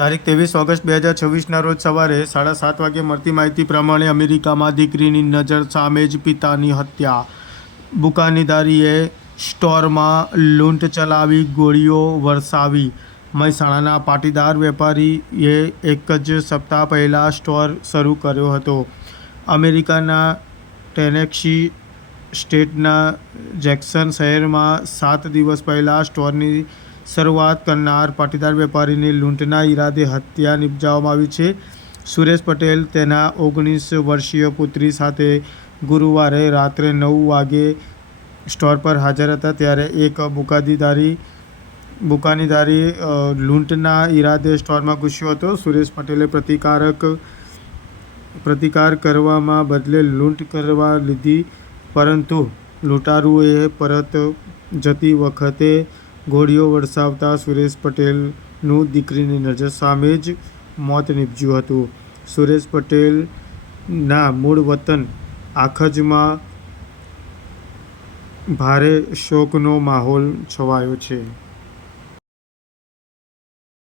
તારીખ 23 ઓગસ્ટ 2026ના રોજ સવારે 7:30 વાગે મળતી માહિતી પ્રમાણે અમેરિકામાં દીકરીની નજર સામે જ પિતાની હત્યા. બુકાનીધારીએ સ્ટોરમાં લૂંટ ચલાવી, ગોળીઓ વરસાવી. મહેસાણાના પાટીદાર વેપારીએ એક જ સપ્તાહ પહેલાં સ્ટોર શરૂ કર્યો હતો. અમેરિકાના ટેનેસી સ્ટેટના જેક્સન શહેરમાં 7 દિવસ પહેલાં સ્ટોરની શરૂઆત કરનાર પાટીદાર વેપારીની લૂંટના ઈરાદે હત્યા નિપજાવવામાં આવી છે. સુરેશ પટેલ તેના 19 વર્ષીય પુત્રી સાથે ગુરુવારે રાત્રે 9 વાગે સ્ટોર પર હાજર હતા, ત્યારે એક બુકાનીધારી લૂંટના ઈરાદે સ્ટોરમાં ઘૂસ્યો હતો. સુરેશ પટેલે પ્રતિકાર કરવામાં બદલે લૂંટ કરવા લીધી, પરંતુ લૂંટારુઓએ પરત જતી વખતે ગોળીઓ વરસાવતા સુરેશ પટેલનું દીકરીની નજર સામે જ મોત નીપજ્યું હતું. સુરેશ પટેલના મૂળ વતન આખજમાં ભારે શોકનો માહોલ છવાયો છે.